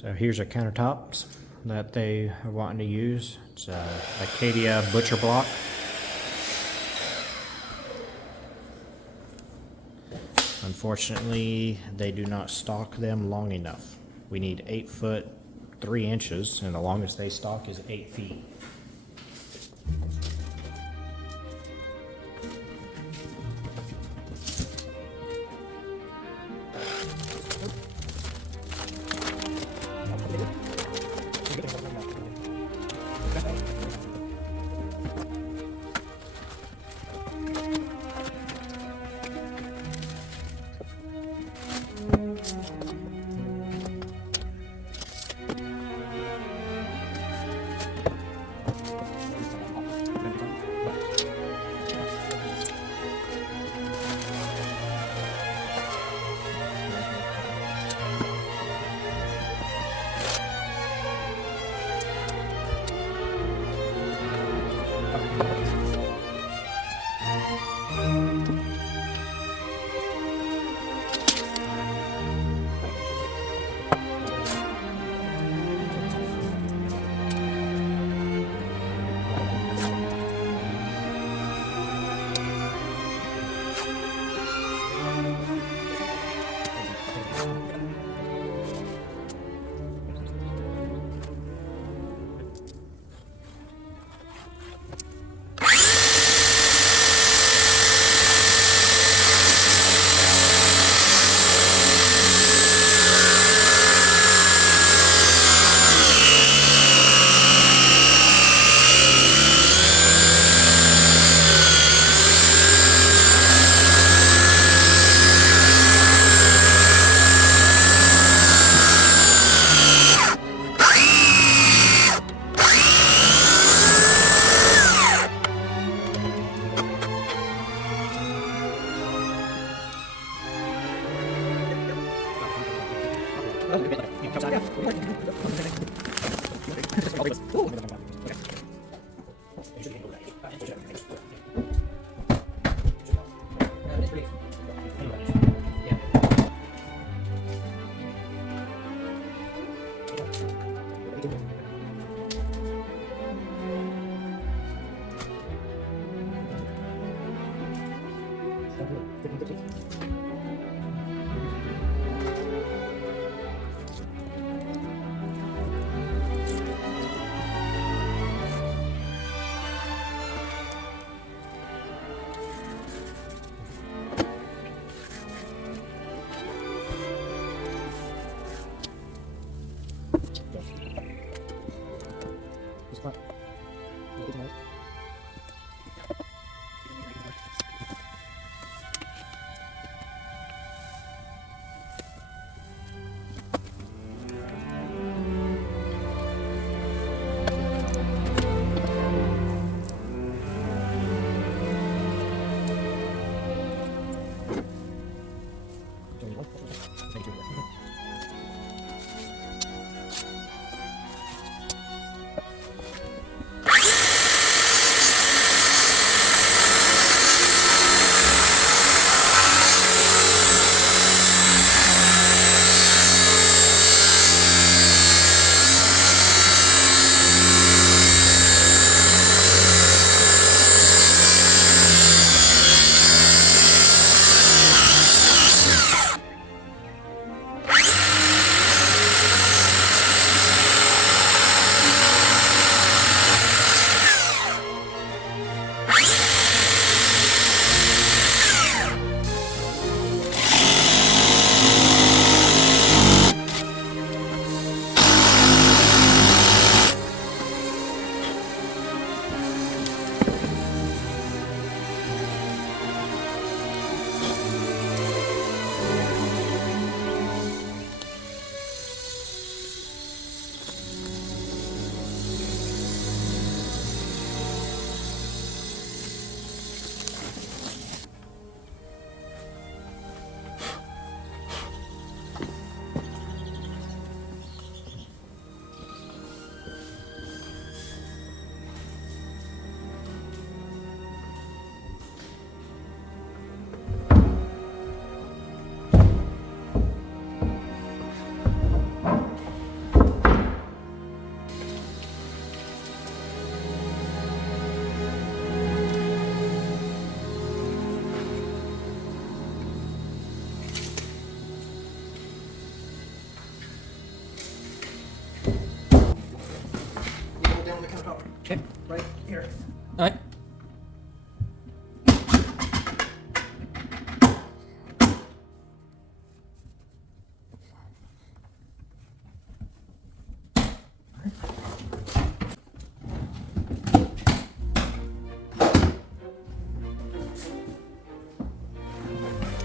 So here's our countertops that they are wanting to use. It's a Acadia butcher block. Unfortunately, they do not stock them long enough. We need 8 foot 3 inches, and the longest they stock is 8 feet.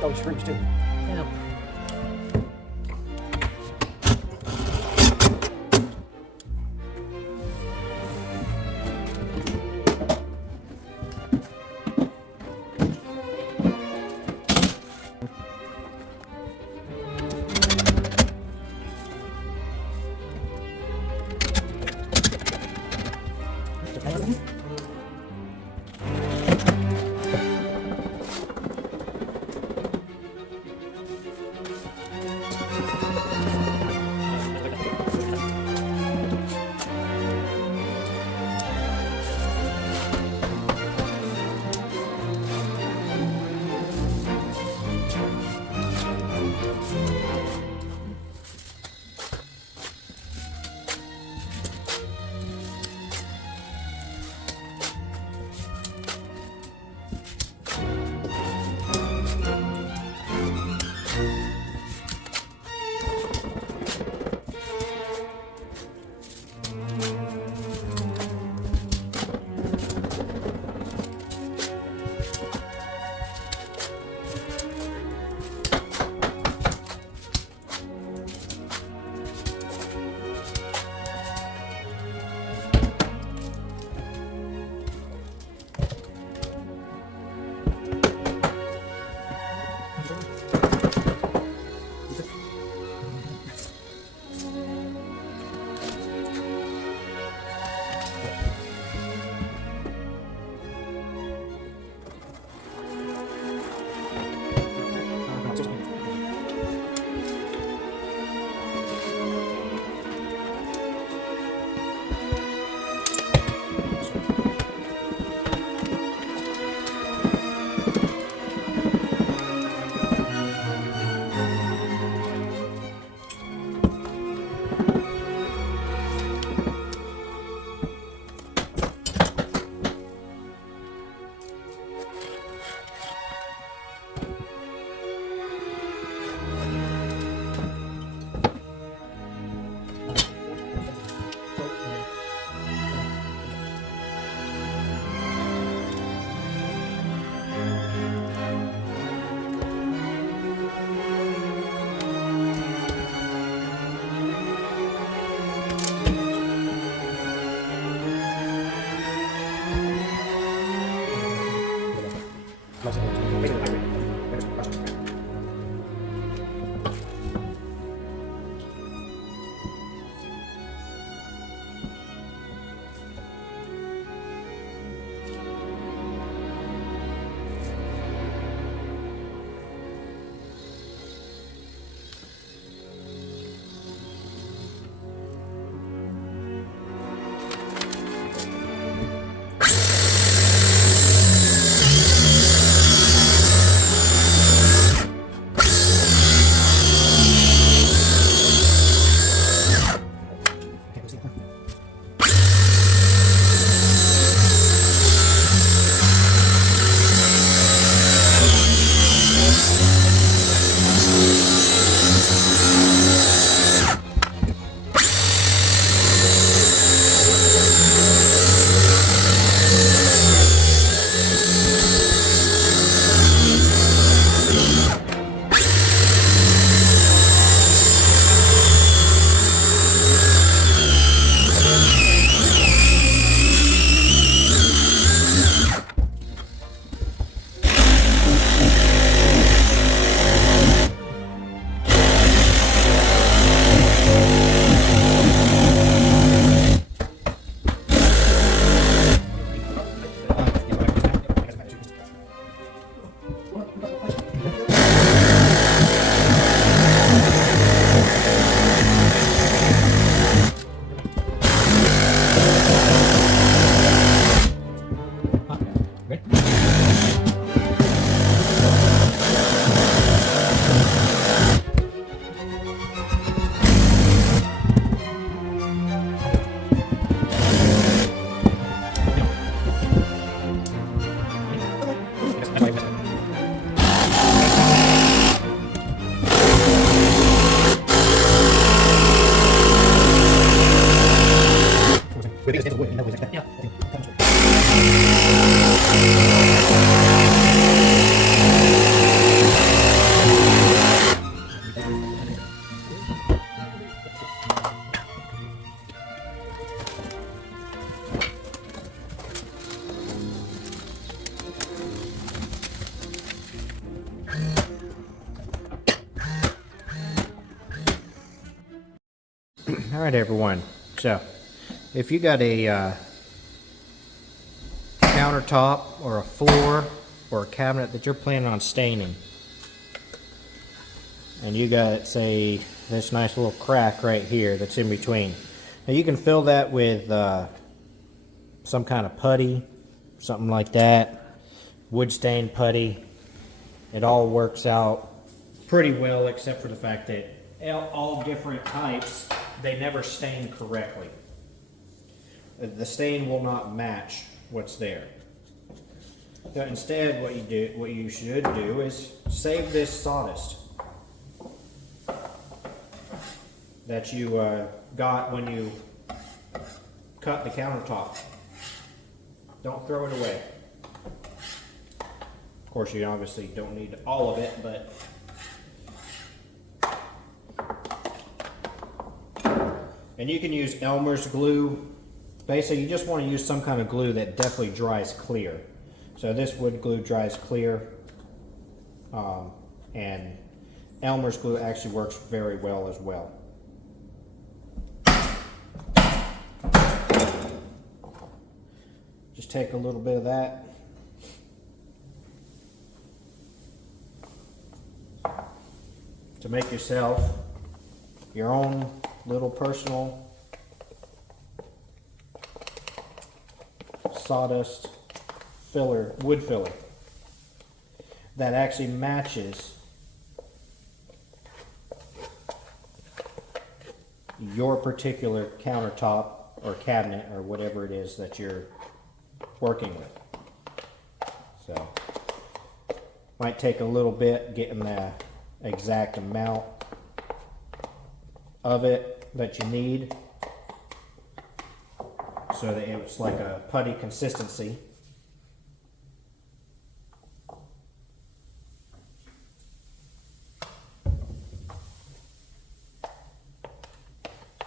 got those springs too. Yeah. All right, everyone. So, if you got a countertop or a floor or a cabinet that you're planning on staining, and you got, say, this nice little crack right here that's in between. Now you can fill that with some kind of putty, something like that, wood stain putty. It all works out pretty well, except for the fact that all different types, they never stain correctly. The stain will not match what's there. So instead, what you should do is save this sawdust that you got when you cut the countertop. Don't throw it away. Of course, you obviously don't need all of it, but and you can use Elmer's glue. Basically, you just want to use some kind of glue that definitely dries clear. So this wood glue dries clear, and Elmer's glue actually works very well as well. Just take a little bit of that. To make yourself your own little personal sawdust filler, wood filler that actually matches your particular countertop or cabinet or whatever it is that you're working with. So might take a little bit getting the exact amount of it that you need so that it's like a putty consistency.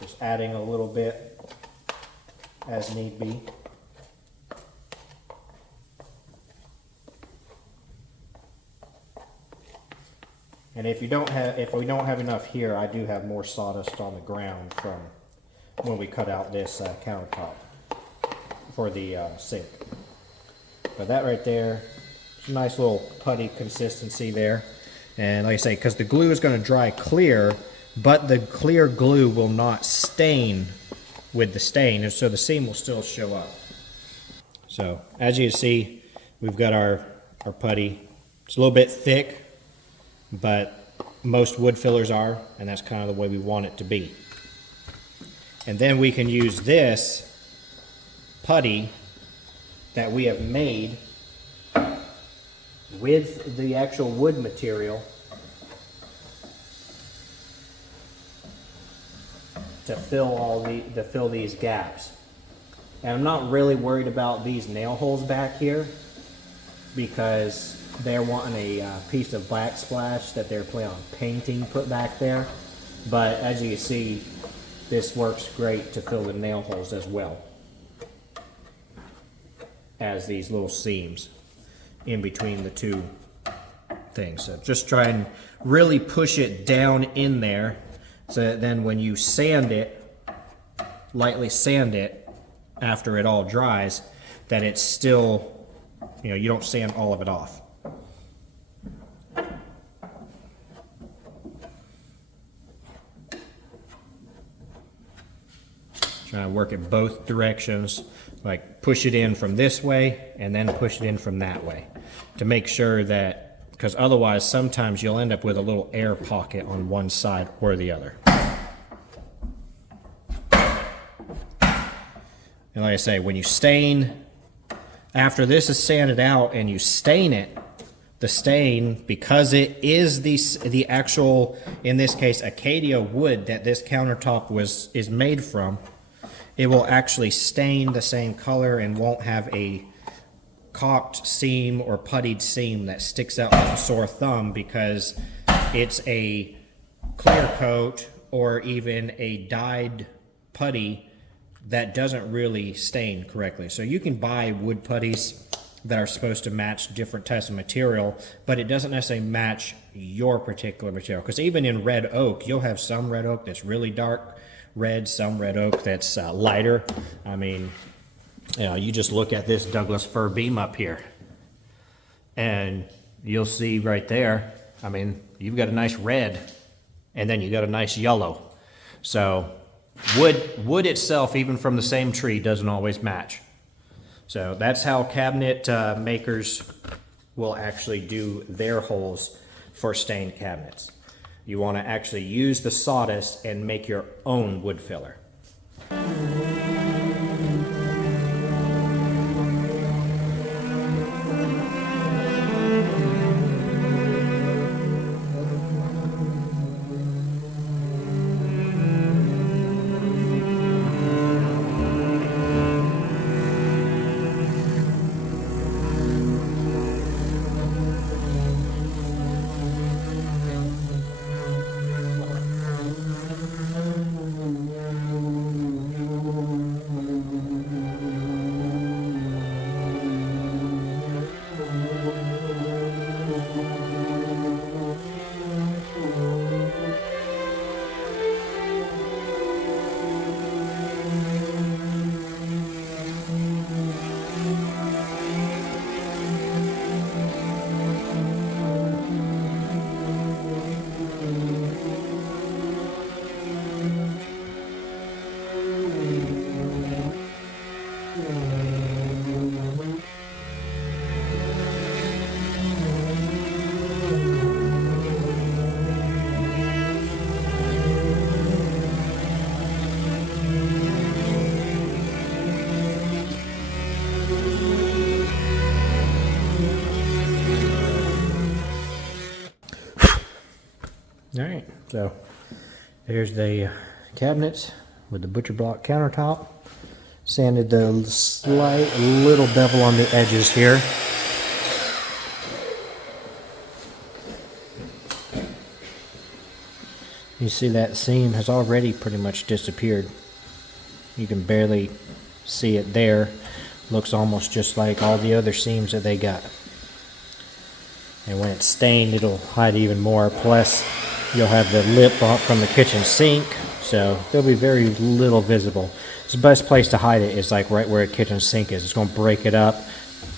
Just adding a little bit as need be. And if we don't have enough here, I do have more sawdust on the ground from when we cut out this countertop for the sink. But that right there, it's a nice little putty consistency there. And like I say, because the glue is going to dry clear, but the clear glue will not stain with the stain, and so the seam will still show up. So as you can see, we've got our putty. It's a little bit thick, but most wood fillers are, and that's kind of the way we want it to be. And then we can use this putty that we have made with the actual wood material to fill these gaps. And I'm not really worried about these nail holes back here because they're wanting a piece of backsplash that they're planning on painting put back there. But as you can see, this works great to fill the nail holes as well as these little seams in between the two things. So just try and really push it down in there so that then when you sand it, lightly sand it after it all dries, that it's still, you don't sand all of it off. Try to work it both directions, like push it in from this way and then push it in from that way to make sure that, because otherwise sometimes you'll end up with a little air pocket on one side or the other. And like I say, when you stain, after this is sanded out and you stain it, the stain, because it is the actual, in this case, acacia wood that this countertop is made from, it will actually stain the same color and won't have a caulked seam or puttied seam that sticks out like a sore thumb because it's a clear coat or even a dyed putty that doesn't really stain correctly. So you can buy wood putties that are supposed to match different types of material, but it doesn't necessarily match your particular material. Because even in red oak, you'll have some red oak that's really dark red, some red oak that's lighter. I mean, you know, you just look at this Douglas fir beam up here, and you'll see right there, I mean, you've got a nice red, and then you got a nice yellow. So wood itself, even from the same tree, doesn't always match. So that's how cabinet makers will actually do their holes for stained cabinets. You want to actually use the sawdust and make your own wood filler. All right, so there's the cabinets with the butcher block countertop. Sanded the slight little bevel on the edges here. You see that seam has already pretty much disappeared. You can barely see it there. Looks almost just like all the other seams that they got. And when it's stained, it'll hide even more. Plus, you'll have the lip from the kitchen sink, so there'll be very little visible. So the best place to hide it is like right where a kitchen sink is. It's going to break it up,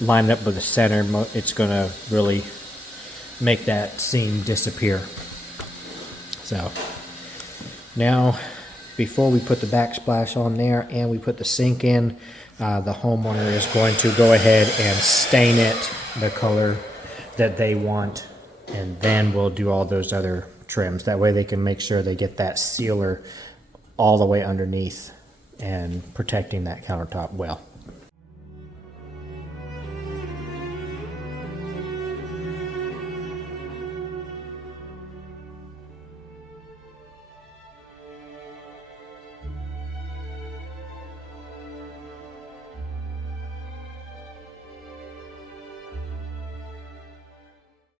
line it up with the center. It's going to really make that seam disappear. So now, before we put the backsplash on there and we put the sink in, the homeowner is going to go ahead and stain it the color that they want, and then we'll do all those other trims. That way they can make sure they get that sealer all the way underneath and protecting that countertop well.